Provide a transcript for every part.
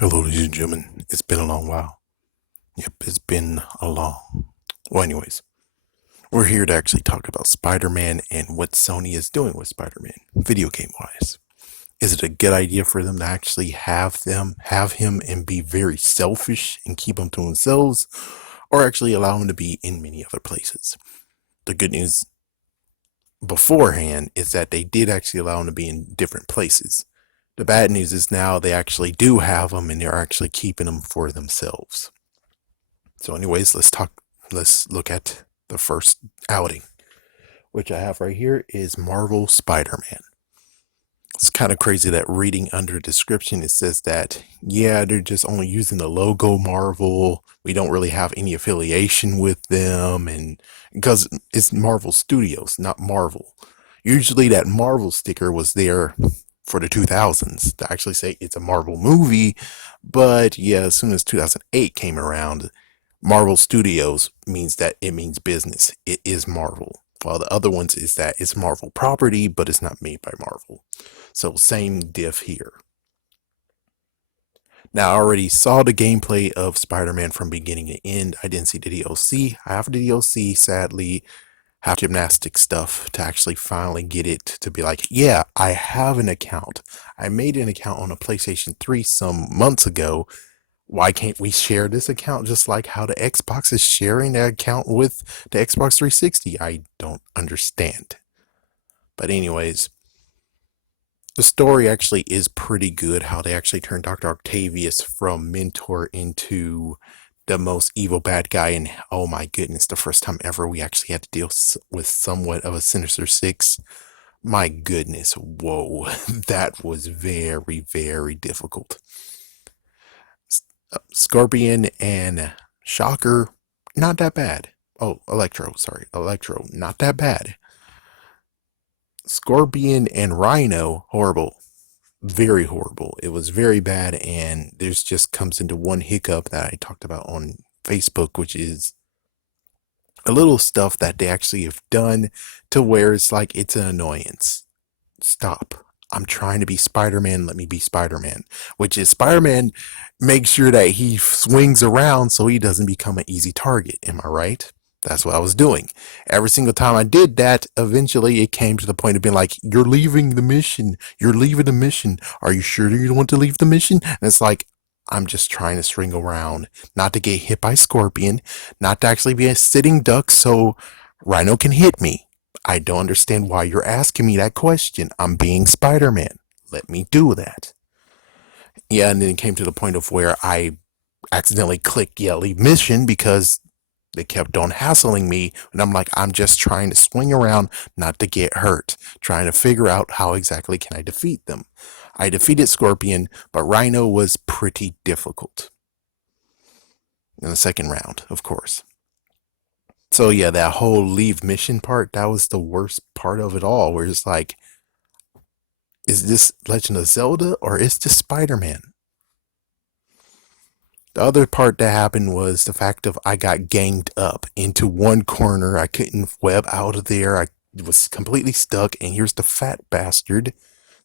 Hello, ladies and gentlemen. It's been a long while. Yep, it's been a long. Well, anyways, we're here to actually talk about Spider Man and what Sony is doing with Spider Man, video game wise. Is it a good idea for them to actually have him and be very selfish and keep him to themselves, or actually allow him to be in many other places? The good news beforehand is that they did actually allow him to be in different places. The bad news is now they actually do have him and they're actually keeping him for themselves. So, anyways, let's talk. Let's look at the first outing, which I have right here is Marvel Spider-Man. It's kind of crazy that reading under description it says that yeah they're just only using the logo Marvel. We don't really have any affiliation with them, and because it's Marvel Studios, not Marvel. Usually that Marvel sticker was there for the 2000s to actually say it's a Marvel movie, but yeah, as soon as 2008 came around, Marvel Studios means that it means business. It is Marvel. While the other ones is that it's Marvel property, but it's not made by Marvel. So same diff here. Now I already saw the gameplay of Spider-Man from beginning to end. I didn't see the DLC. I have the DLC, sadly. Have gymnastic stuff to actually finally get it to be like, yeah, I have an account. I made an account on a PlayStation 3 some months ago. Why can't we share this account just like how the Xbox is sharing the account with the Xbox 360? I don't understand. But anyways, the story actually is pretty good how they actually turned Dr. Octavius from mentor into the most evil bad guy. And oh my goodness, the first time ever we actually had to deal with somewhat of a Sinister Six. My goodness, whoa, that was very, very difficult. Scorpion and Shocker, not that bad. Oh, Electro, not that bad. Scorpion and Rhino, horrible. Very horrible. It was very bad, and there's just comes into one hiccup that I talked about on Facebook, which is a little stuff that they actually have done to where it's like it's an annoyance. Stop. I'm trying to be Spider-Man. Let me be Spider-Man. Which is Spider-Man makes sure that he swings around so he doesn't become an easy target. Am I right? That's what I was doing. Every single time I did that, eventually it came to the point of being like, you're leaving the mission. You're leaving the mission. Are you sure you want to leave the mission? And it's like, I'm just trying to swing around, not to get hit by Scorpion, not to actually be a sitting duck so Rhino can hit me. I don't understand why you're asking me that question. I'm being Spider Man. Let me do that. Yeah, and then it came to the point of where I accidentally clicked, yeah, leave mission because they kept on hassling me. And I'm like, I'm just trying to swing around, not to get hurt, trying to figure out how exactly can I defeat them. I defeated Scorpion, but Rhino was pretty difficult in the second round, of course. So yeah, that whole leave mission part, that was the worst part of it all, where it's like, is this Legend of Zelda or is this Spider-Man? The other part that happened was the fact of I got ganged up into one corner. I couldn't web out of there. I was completely stuck. And here's the fat bastard.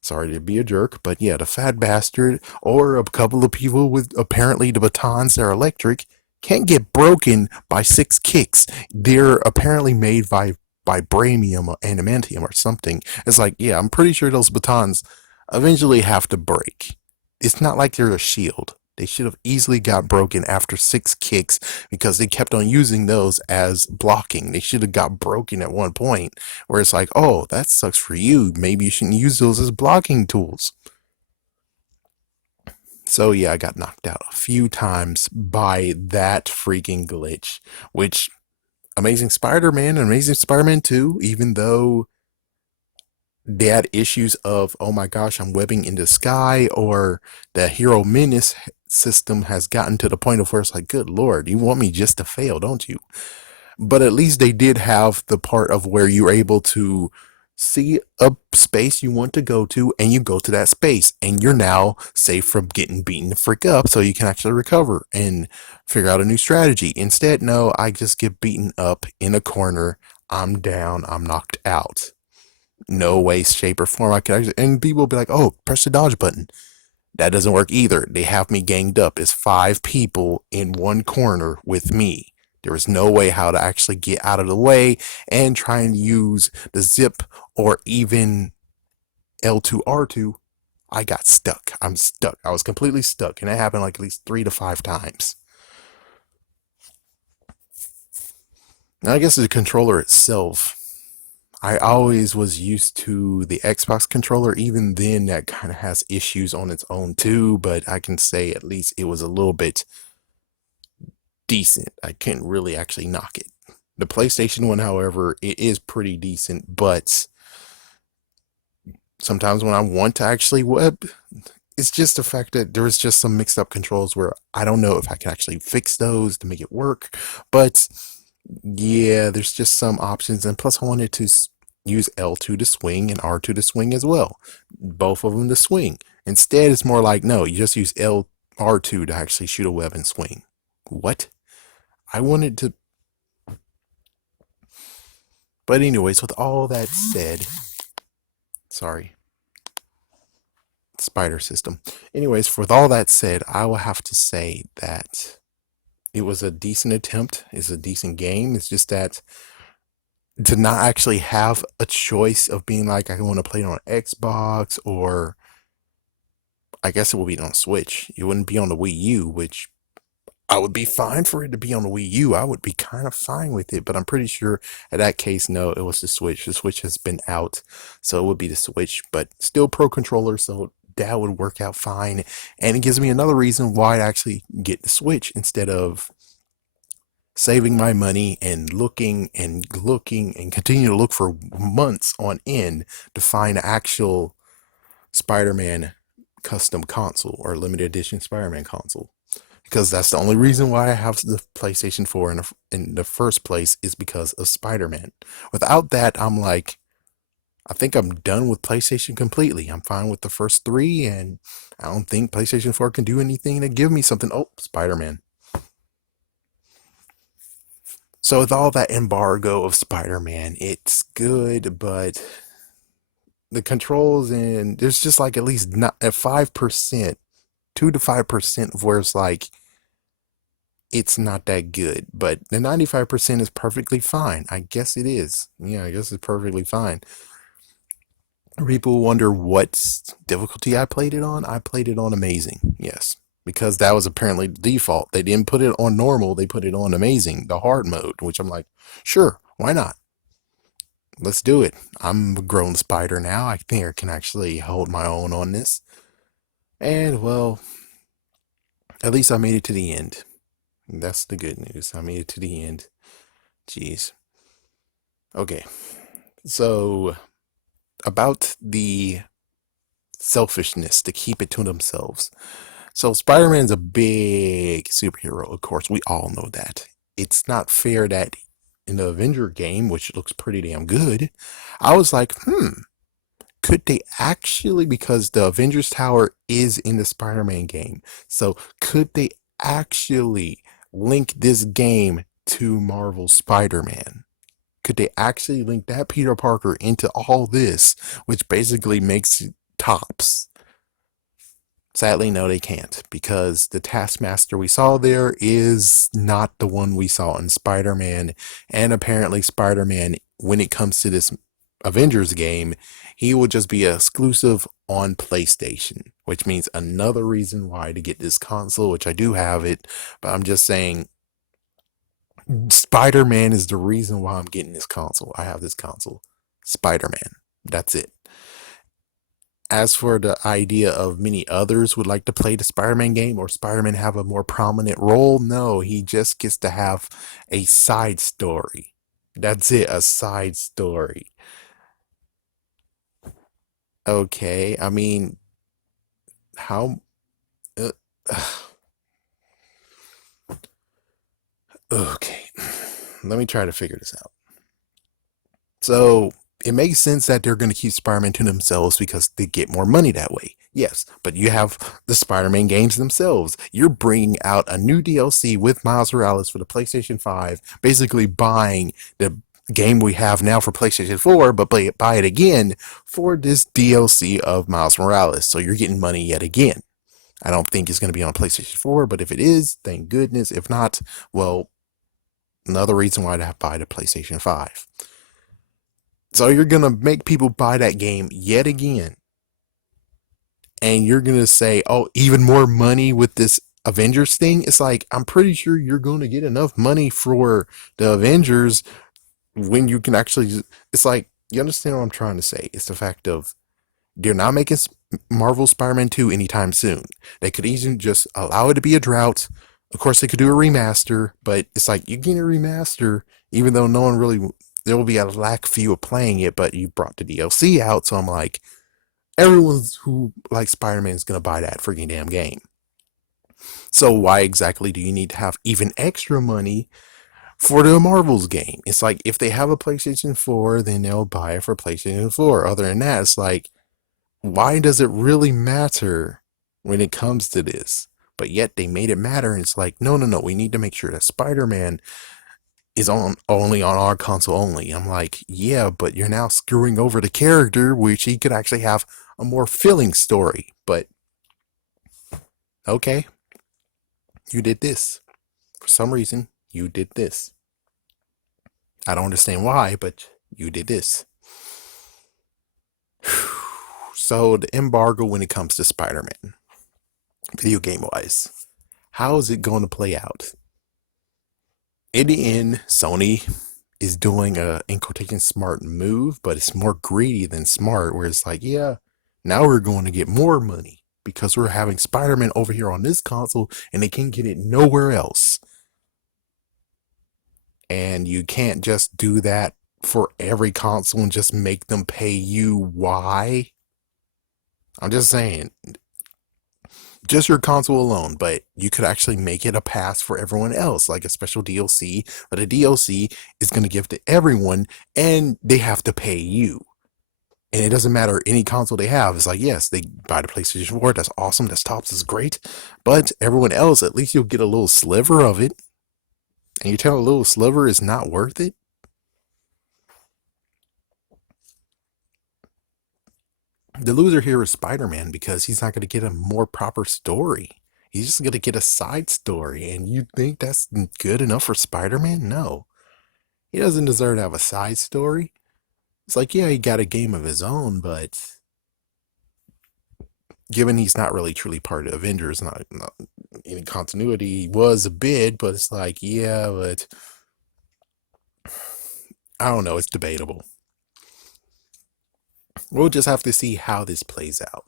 Sorry to be a jerk, but yeah, the fat bastard or a couple of people with apparently the batons that are electric can't get broken by six kicks. They're apparently made by vibranium or adamantium or something. It's like, yeah, I'm pretty sure those batons eventually have to break. It's not like they're a shield. They should have easily got broken after six kicks because they kept on using those as blocking. They should have got broken at one point where it's like, oh, that sucks for you. Maybe you shouldn't use those as blocking tools. So yeah, I got knocked out a few times by that freaking glitch, which Amazing Spider-Man and Amazing Spider-Man 2, even though they had issues of, oh my gosh, I'm webbing in the sky, or the hero menace system has gotten to the point of where it's like, good lord, you want me just to fail, don't you? But at least they did have the part of where you're able to see a space you want to go to and you go to that space and you're now safe from getting beaten the frick up so you can actually recover and figure out a new strategy. Instead, no, I just get beaten up in a corner. I'm down. I'm knocked out. No way, shape, or form I could actually. And people will be like, oh, press the dodge button. That doesn't work either. They have me ganged up. It's 5 people in one corner with me. There is no way how to actually get out of the way and try and use the zip or even L2 R2. I got stuck. I'm stuck. I was completely stuck. And that happened like at least 3 to 5 times. Now, I guess the controller itself, I always was used to the Xbox controller. Even then, that kind of has issues on its own too. But I can say at least it was a little bit decent. I can't really actually knock it. The PlayStation one, however, it is pretty decent. But sometimes when I want to actually web, it's just the fact that there is just some mixed up controls where I don't know if I can actually fix those to make it work. But yeah, there's just some options. And plus, I wanted to use L2 to swing and R2 to swing as well. Both of them to swing. Instead, it's more like, no, you just use R2 to actually shoot a web and swing. What? I wanted to. But anyways, with all that said, sorry, spider system. Anyways, with all that said, I will have to say that it was a decent attempt. It's a decent game. It's just that to not actually have a choice of being like, I want to play it on Xbox, or I guess it would be on Switch. It wouldn't be on the Wii U, which I would be fine for it to be on the Wii U. I would be kind of fine with it, but I'm pretty sure in that case, no, it was the Switch. The Switch has been out, so it would be the Switch, but still Pro Controller, so that would work out fine. And it gives me another reason why I actually get the Switch instead of saving my money and looking and looking and continue to look for months on end to find an actual Spider-Man custom console or limited edition Spider-Man console. Because that's the only reason why I have the PlayStation 4 in the first place, is because of Spider-Man. Without that, I'm like, I think I'm done with PlayStation completely. I'm fine with the first 3, and I don't think PlayStation 4 can do anything to give me something. Oh, Spider-Man. So with all that embargo of Spider-Man, it's good, but the controls, and there's just like at least not at 5%, 2 to 5% of where it's like it's not that good. But the 95% is perfectly fine. I guess it is. Yeah, I guess it's perfectly fine. People wonder what difficulty I played it on. I played it on amazing. Yes. Because that was apparently the default. They didn't put it on normal, they put it on amazing, the hard mode, which I'm like, sure, why not? Let's do it. I'm a grown spider now. I think I can actually hold my own on this. And well, at least I made it to the end. That's the good news. I made it to the end. Jeez. Okay. So, about the selfishness to keep it to themselves. So Spider-Man's a big superhero, of course. We all know that. It's not fair that in the Avenger game, which looks pretty damn good, I was like, could they actually, because the Avengers Tower is in the Spider-Man game, so could they actually link this game to Marvel's Spider-Man? Could they actually link that Peter Parker into all this, which basically makes it tops? Sadly, no, they can't, because the Taskmaster we saw there is not the one we saw in Spider-Man. And apparently, Spider-Man, when it comes to this Avengers game, he will just be exclusive on PlayStation, which means another reason why to get this console, which I do have it, but I'm just saying Spider-Man is the reason why I'm getting this console. I have this console. Spider-Man. That's it. As for the idea of many others would like to play the Spider-Man game or Spider-Man have a more prominent role, no, he just gets to have a side story. That's it, a side story. Okay, I mean, how... Uh, okay, let me try to figure this out. So, it makes sense that they're going to keep Spider-Man to themselves because they get more money that way. Yes, but you have the Spider-Man games themselves. You're bringing out a new DLC with Miles Morales for the PlayStation 5, basically buying the game we have now for PlayStation 4, but buy it again for this DLC of Miles Morales. So you're getting money yet again. I don't think it's going to be on PlayStation 4, but if it is, thank goodness. If not, well, another reason why to buy the PlayStation 5. So you're going to make people buy that game yet again. And you're going to say, oh, even more money with this Avengers thing? It's like, I'm pretty sure you're going to get enough money for the Avengers when you can actually. It's like, you understand what I'm trying to say? It's the fact of they're not making Marvel Spider-Man 2 anytime soon. They could easily just allow it to be a drought. Of course, they could do a remaster, but it's like you get a remaster, even though no one really, there will be a lack few of playing it, but you brought the DLC out. So I'm like, everyone who likes Spider-Man is going to buy that freaking damn game. So why exactly do you need to have even extra money for the Marvels game? It's like if they have a PlayStation 4, then they'll buy it for PlayStation 4. Other than that, it's like, why does it really matter when it comes to this? But yet they made it matter, and it's like, no, no, no. We need to make sure that Spider-Man is on only on our console only. I'm like, yeah, but you're now screwing over the character, which he could actually have a more filling story. But okay, you did this. For some reason, you did this. I don't understand why, but you did this. So the embargo when it comes to Spider-Man, video game wise, how is it going to play out? In the end, Sony is doing a, in quotation, smart move, but it's more greedy than smart, where it's like, yeah, now we're going to get more money because we're having Spider-Man over here on this console and they can't get it nowhere else. And you can't just do that for every console and just make them pay you. Why? I'm just saying, just your console alone, but you could actually make it a pass for everyone else, like a special DLC. But a DLC is going to give to everyone, and they have to pay you. And it doesn't matter any console they have. It's like, yes, they buy the PlayStation 4. That's awesome. That's tops. That's great. But everyone else, at least you'll get a little sliver of it. And you tell a little sliver is not worth it. The loser here is Spider-Man because he's not going to get a more proper story. He's just going to get a side story. And you think that's good enough for Spider-Man? No. He doesn't deserve to have a side story. It's like, yeah, he got a game of his own, but given he's not really truly part of Avengers, not in continuity, he was a bit, but it's like, yeah, but I don't know. It's debatable. We'll just have to see how this plays out.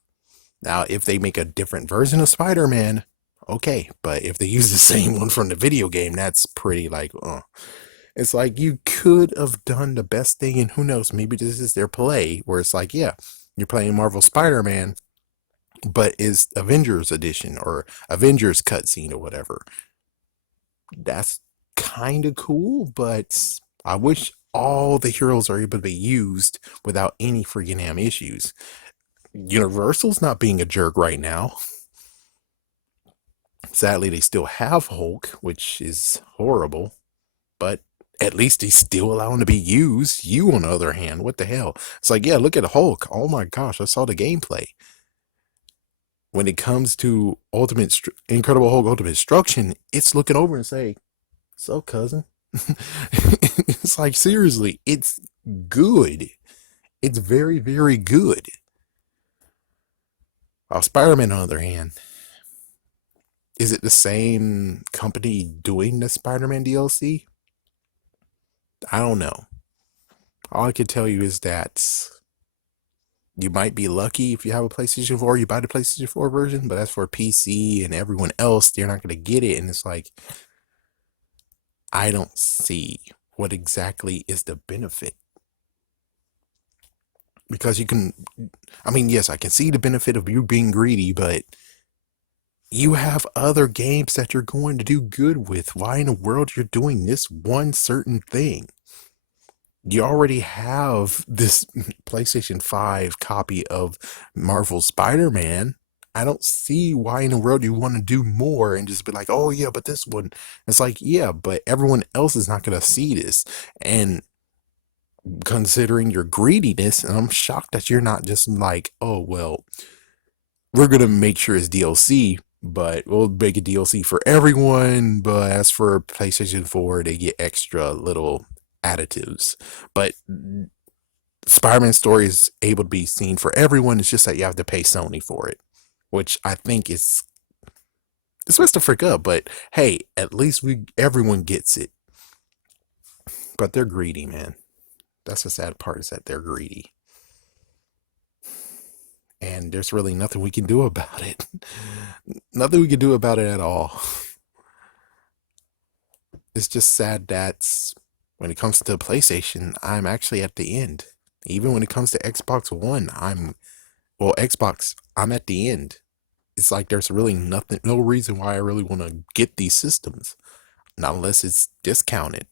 Now, if they make a different version of Spider-Man, okay. But if they use the same one from the video game, that's pretty like, It's like you could have done the best thing, and who knows, maybe this is their play, where it's like, yeah, you're playing Marvel Spider-Man, but it's Avengers edition or Avengers cutscene or whatever. That's kind of cool, but I wish all the heroes are able to be used without any freaking damn issues. Universal's not being a jerk right now. Sadly, they still have Hulk, which is horrible, but at least he's still allowing to be used. You, on the other hand, what the hell? It's like, yeah, look at Hulk. Oh my gosh, I saw the gameplay. When it comes to Incredible Hulk Ultimate Destruction, it's looking over and saying, so cousin. It's like, seriously, it's good. It's very, very good. While Spider-Man, on the other hand, is it the same company doing the Spider-Man DLC? I don't know. All I can tell you is that you might be lucky if you have a PlayStation 4, you buy the PlayStation 4 version, but as for PC and everyone else, they're not going to get it. And it's like, I don't see what exactly is the benefit. Because you can, I mean, yes, I can see the benefit of you being greedy, but you have other games that you're going to do good with. Why in the world you're doing this one certain thing? You already have this PlayStation 5 copy of Marvel Spider-Man. I don't see why in the world you want to do more and just be like, oh yeah, but this one. It's like, yeah, but everyone else is not going to see this. And considering your greediness, and I'm shocked that you're not just like, oh, well, we're gonna make sure it's DLC, but we'll make a DLC for everyone. But as for PlayStation 4, they get extra little additives. But Spider-Man story is able to be seen for everyone. It's just that you have to pay Sony for it, which I think is it's supposed to freak up. But hey, at least we everyone gets it. But they're greedy, man. That's the sad part is that they're greedy. And there's really nothing we can do about it. Nothing we can do about it at all. It's just sad that when it comes to PlayStation, I'm actually at the end. Even when it comes to Xbox One, Xbox, I'm at the end. It's like there's really nothing, no reason why I really want to get these systems, not unless it's discounted.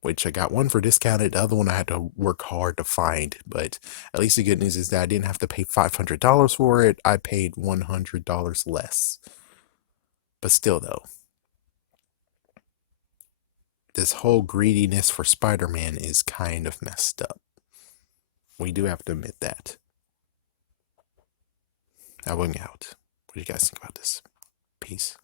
Which I got one for discounted, the other one I had to work hard to find. But at least the good news is that I didn't have to pay $500 for it. I paid $100 less. But still, though, this whole greediness for Spider-Man is kind of messed up. We do have to admit that. Now, going out. What do you guys think about this? Peace.